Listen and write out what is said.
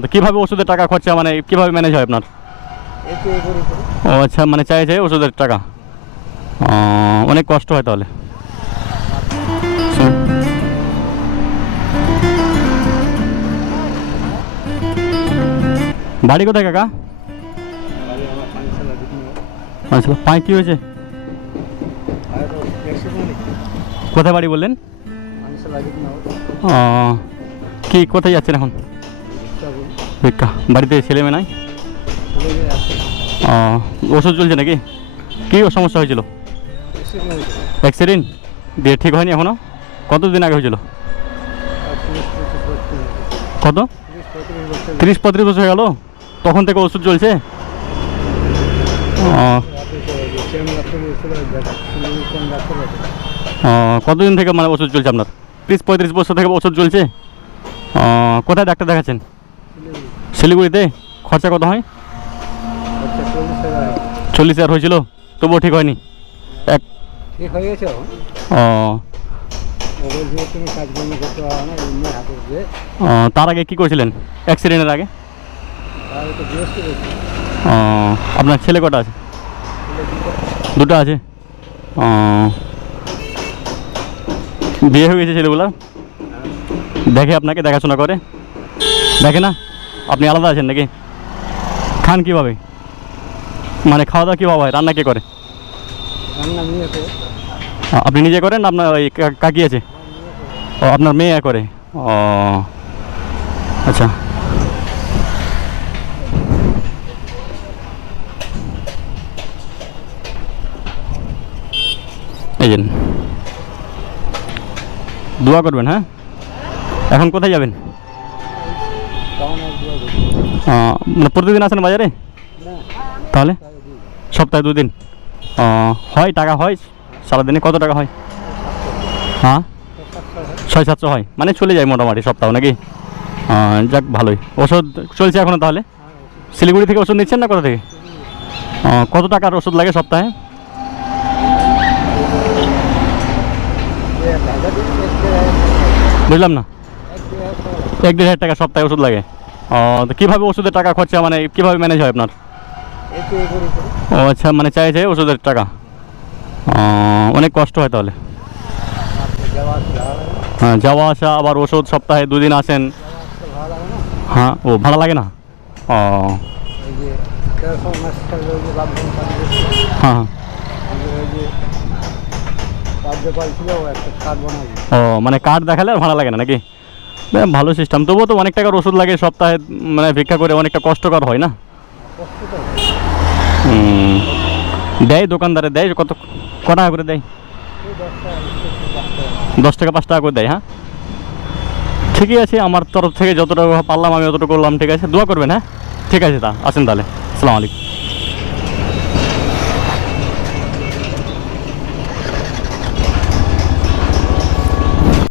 তো কীভাবে ওষুধের টাকা খরচা মানে কীভাবে ম্যানেজ হয় আপনার? ও আচ্ছা, মানে চাই ওষুধের টাকা। অনেক কষ্ট হয় তাহলে। বাড়ি কোথায় কাকা? আচ্ছা, পায়ে কী হয়েছে? কোথায় বাড়ি বললেন? কি কোথায় যাচ্ছেন এখন? ভিক্ষা। বাড়িতে ছেলে মেয়ে নাই? ওষুধ চলছে নাকি? কী সমস্যা হয়েছিল? অ্যাক্সিডেন্ট দিয়ে ঠিক হয়নি এখনও? কতদিন আগে হয়েছিল? কত? 30-35 বছর হয়ে গেল? তখন থেকে ওষুধ চলছে? কতদিন থেকে মানে ওষুধ চলছে আপনার? 30-35 বছর থেকে ওষুধ চলছে? কোথায় ডাক্তার দেখাচ্ছেন? শিলিগুড়িতে। খরচা কত হয়? 40,000 হয়েছিল, তবুও ঠিক হয়নি? তার আগে কী করেছিলেন অ্যাক্সিডেন্টের আগে? আপনার ছেলে কটা আছে? দুটো আছে। বিয়ে হয়ে গেছে ছেলেগুলো? দেখে আপনাকে, দেখাশোনা করে? দেখে না? আপনি আলাদা আছেন নাকি? খান কীভাবে? মানে খাওয়া দাওয়া কীভাবে হয়? রান্না কে করে? আপনি নিজে করেন না আপনার ওই কাকি আছে? ও, আপনার মেয়ে করে। ও আচ্ছা। এই যে দোয়া করবেন। হ্যাঁ, এখন কোথায় যাবেন? মানে প্রতিদিন আসেন বাজারে? তাহলে সপ্তাহে 2 দিন? হয় টাকা হয় সারাদিনে? কত টাকা হয়? হ্যাঁ, 600-700 হয়, মানে চলে যায় মোটামুটি সপ্তাহ নাকি? যাক, ভালোই। ওষুধ চলছে এখনও তাহলে? শিলিগুড়ি থেকে ওষুধ নিচ্ছেন না কোথা থেকে? কত টাকার ওষুধ লাগে সপ্তাহে? বুঝলাম না। 1-1.5 টাকা সপ্তাহে ওষুধ লাগে? তো কীভাবে ওষুধের টাকা খরচা মানে কীভাবে ম্যানেজ হয় আপনার? ও আচ্ছা, মানে চাই ওষুধের টাকা। অনেক কষ্ট হয় তাহলে। হ্যাঁ, যাওয়া আসা আবার ওষুধ, সপ্তাহে 2 দিন আসেন। হ্যাঁ, ও ভাড়া লাগে না? হ্যাঁ হ্যাঁ। মানে কার্ড দেখালে আর ভাড়া লাগে না নাকি? ভালো সিস্টেম। তবুও তো অনেক টাকার ওষুধ লাগে সপ্তাহে, মানে ভিক্ষা করে অনেকটা কষ্টকর হয় না? দেয় দোকানদারে, দেয় কত টাকা করে দেয়? 10 টাকা 5 টাকা করে দেয়। হ্যাঁ, ঠিকই আছে। আমার তরফ থেকে যতটা পারলাম আমি অতটুকু করলাম। ঠিক আছে, দোয়া করবেন। হ্যাঁ, ঠিক আছে। আসেন তাহলে। আসসালামু আলাইকুম।